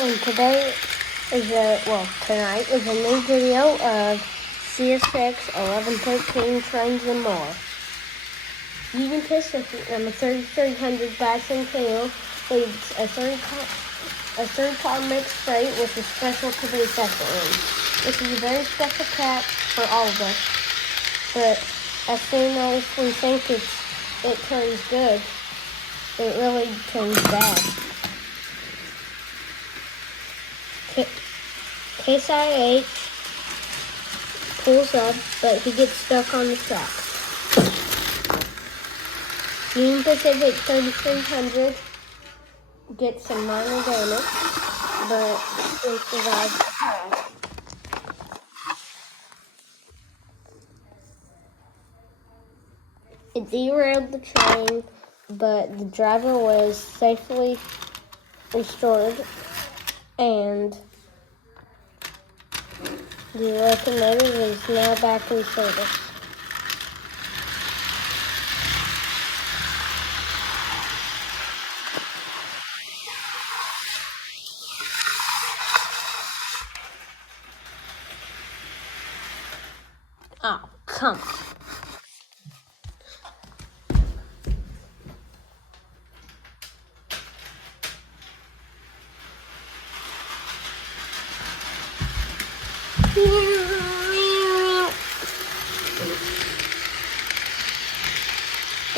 and today is tonight is a new video of CSX 1113 Trains and More. Union Pacific number 3300 Bicentennial leads a third car mixed freight with a special to the second one. This is a very special cat for all of us, but as soon as we think it turns good, it really turns bad. Case IH pulls up, but he gets stuck on the track. Union Pacific 3300 gets some minor damage, but it survives the crash. It derailed the train, but the driver was safely restored, and the locomotive is now back in service. Oh, come on.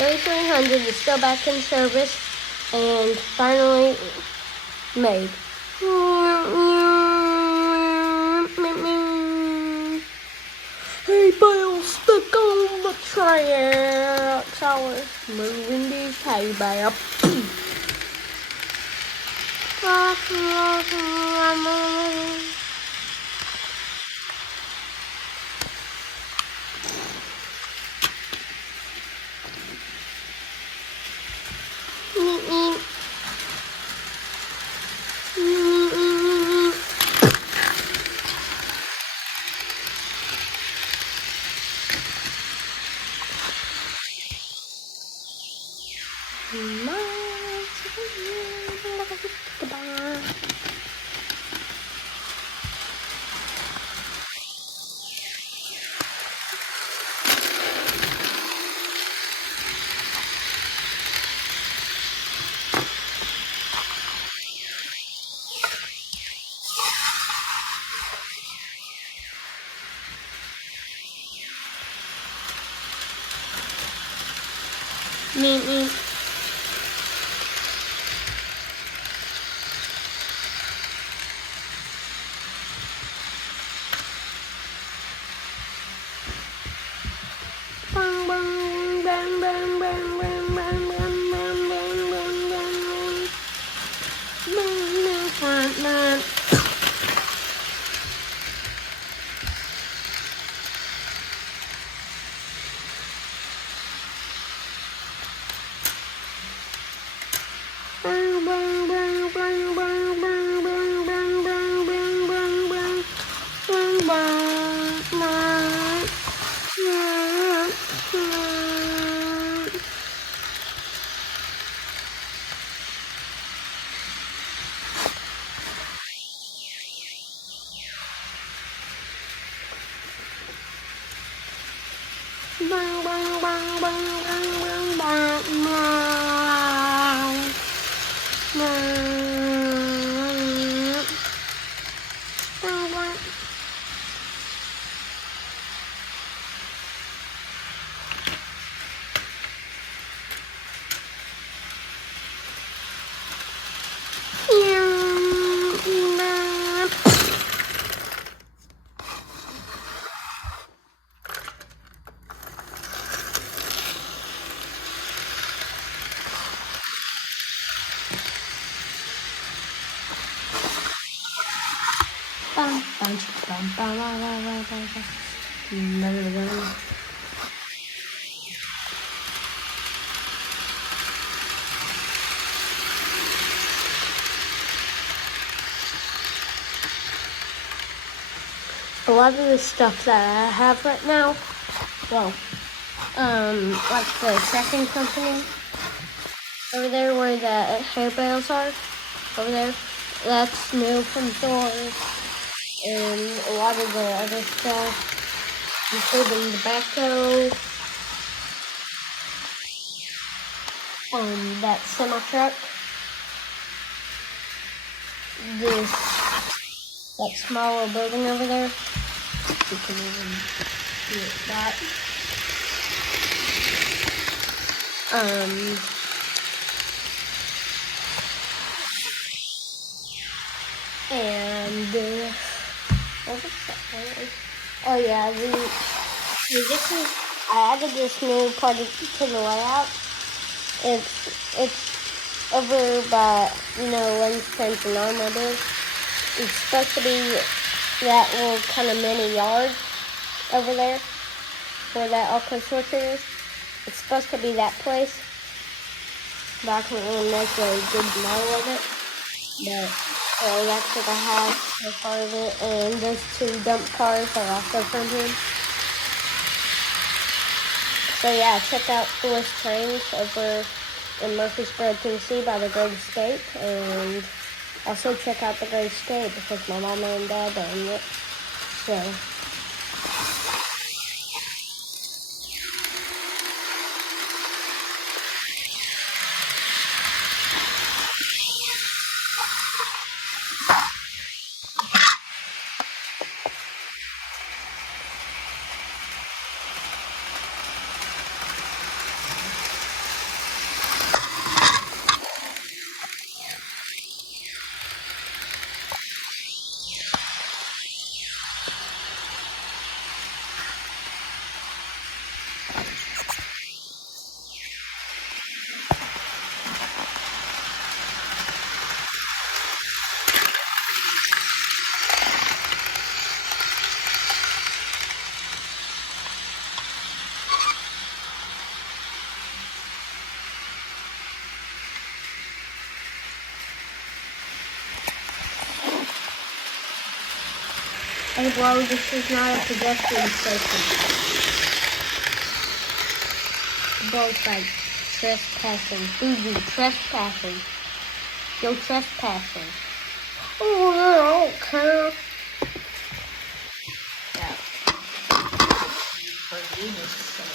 $3,300 is still back in service and finally made. Hey, Bill, stuck on the tracks. I was moving this hay bale. A lot of the stuff that I have right now, like the second company over there where the hay bales are, over there, That's new from Thor. And a lot of the other stuff, including the backhoe, that semi-truck, that smaller building over there. You can even see it that. And what was that one? Oh yeah, this is, I added this new part to the layout. It's over by, Lens Prints and Automobiles. It's supposed to be that little kind of mini yard over there where that Alco Switcher is. It's supposed to be that place, but I can't really make a good model of it. But that's what I have as part of it. And those 2 dump cars are also from him. So yeah, check out Bliss Trains over in Murfreesboro, Tennessee by the Great Escape. And also check out the Great Escape because my mom and dad own it. So hey bro, this is not a pedestrian station. Both like trespassing. Boo-boo, trespassing. You're trespassing. Oh, I don't care. Yeah. For goodness sake.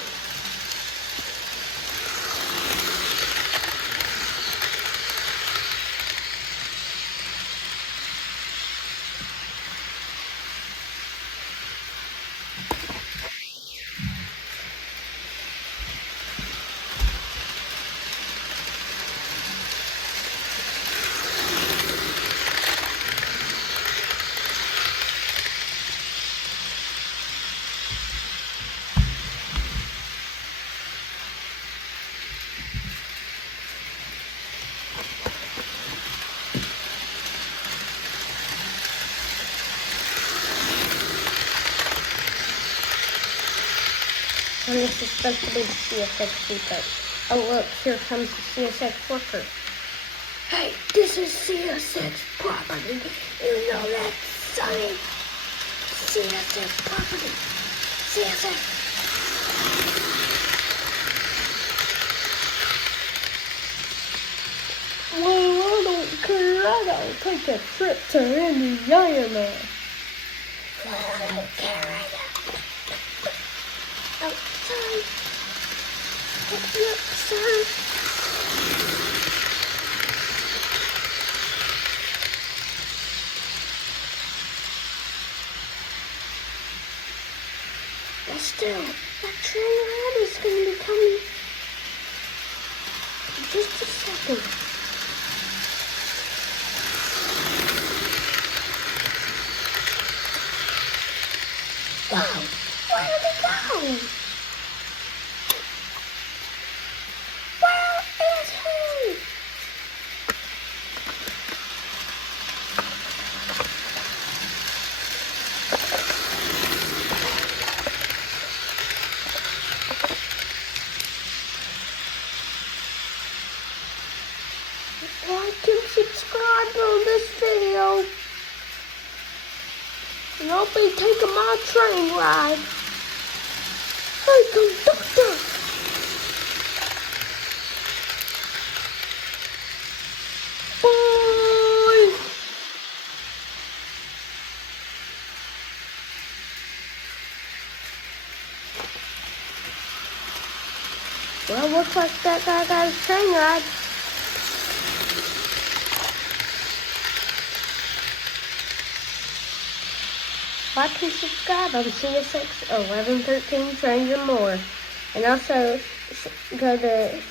And this is supposed to be the CSX depot. Oh look, here comes the CSX worker. Hey, this is CSX property. You know that, Sonny? CSX property. CSX. Well, I don't care. I gotta take a trip to Indiana. Well, I don't care either. Oh, sorry. Yep, sorry. But still, that train ride is going to be coming in just a second. Wow, where did it go? Where is he? Like and subscribe on this video. And I'll be taking my train ride. Hey, conductor! Bye! Well, looks like that guy got his train ride. Like and subscribe on CSX 1113 Trains and More. And also go to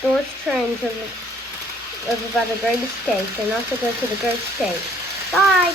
Doris Trains of about the Great Escape. And also go to the Great Escape. Bye!